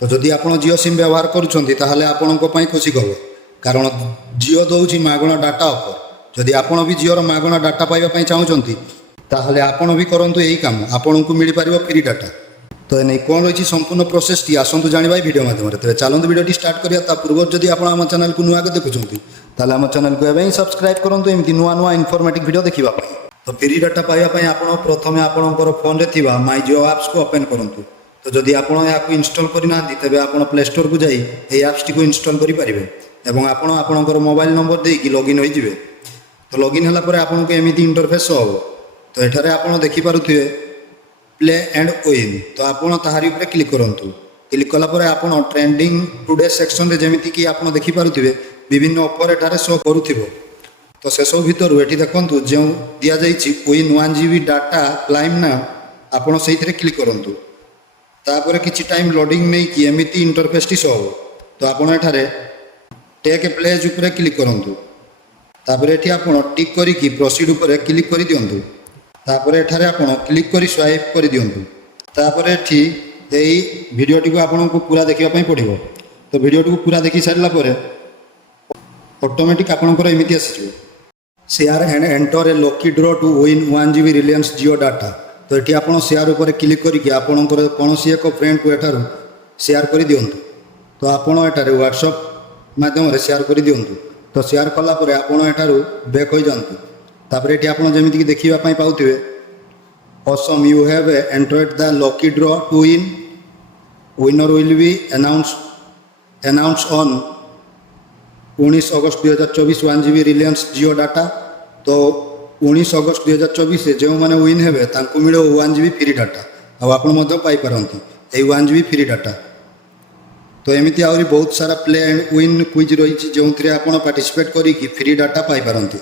तो जदि आप जियो सिम व्यवहार करें खुशी खबर कारण जियो दौर मागणा डाटा ऑफर जदि आपण भी जियोर मागणा डाटा पाइबा चाहूँगी ताहले आपण भी करूँ यही कम आपन को मिल पार फ्री डाटा तो नहीं कौन रही संपूर्ण प्रोसेस टी आसतु जाना भिडियो माध्यम तेज चलते भिडियो स्टार्ट करा पूर्व जदि आप चैनल को नुआ देखुं ताल आम चैनल को एवं सब्सक्राइब करूँ एमती नुआ नुआ इनफॉर्मेटिव वीडियो देखा तो फ्री डाटा पाइबापी आप प्रथम आपंकर फोन में माई जियो ऐप्स को ओपन करूँ तो जदि आप इंस्टॉल करना तेज आप प्ले स्टोर को जाई ऐप्स टी को इंस्टॉल करेंगे एवं आपणकर मोबाइल नंबर देकी लॉगिन होइजिवे तो लॉगिन होला परे आपन को एमिति इंटरफेस हो तो एठारे आपन देखि पारुथिबे प्ले एंड विन तो आपन ताहारी ऊपर क्लिक करंतु क्लिक कला परे आपन ट्रेंडिंग टुडे सेक्शन रे जेमिति कि आपन देखि पारुथिबे विभिन्न ऑफर एठारे शो करूथिबो तो से सब भीतर एठी देखंतु जे दिया जाईछि विन 1 GB डाटा क्लाइम ना आपन सेइथरे क्लिक करंतु तापर किछि टाइम लोडिंग नै कि एमिति इंटरफेस टी शो तो आपन एठारे टेक प्लेज ऊपर क्लिक करंतु तापर एठी आपण टिक करी कि प्रोसीड ऊपर क्लिक करि दियंतु तापर एठारे आपण क्लिक करी स्वाइप करि दियंतु तापर एठी एई वीडियोटी को आपण को पूरा देखिबा पई पड़िबो तो वीडियोटी को पूरा देखि सारला परे ऑटोमेटिक आपनकर एमिति आसीजो share and enter a lucky draw to win 1 GB Reliance Jio data तो एठी आपण शेयर ऊपर क्लिक करी कि आपनकर कोनोसी एक फ्रेंड को एठारो शेयर करि दियंतु तो आपण एठारे व्हाट्सएप माध्यम शेयर कर दिंतु तो शेयर कलापर आपड़ एठार बैक हो जातु तापर ये आप जमीक देखा पाथे awesome you have entered the lucky draw to win winner will be announce on 19 August 2024 1 GB Reliance Jio data तो 19 अगस्त 2024 जो मैंने विन हे मिले 1 GB फ्री डाटा आपंती 1 GB फ्री डाटा तो एमती आहरी बहुत सारा प्ले एंड विन क्विज रही जो आप पार्टिसिपेट करी फ्री डाटा पाई पारंती।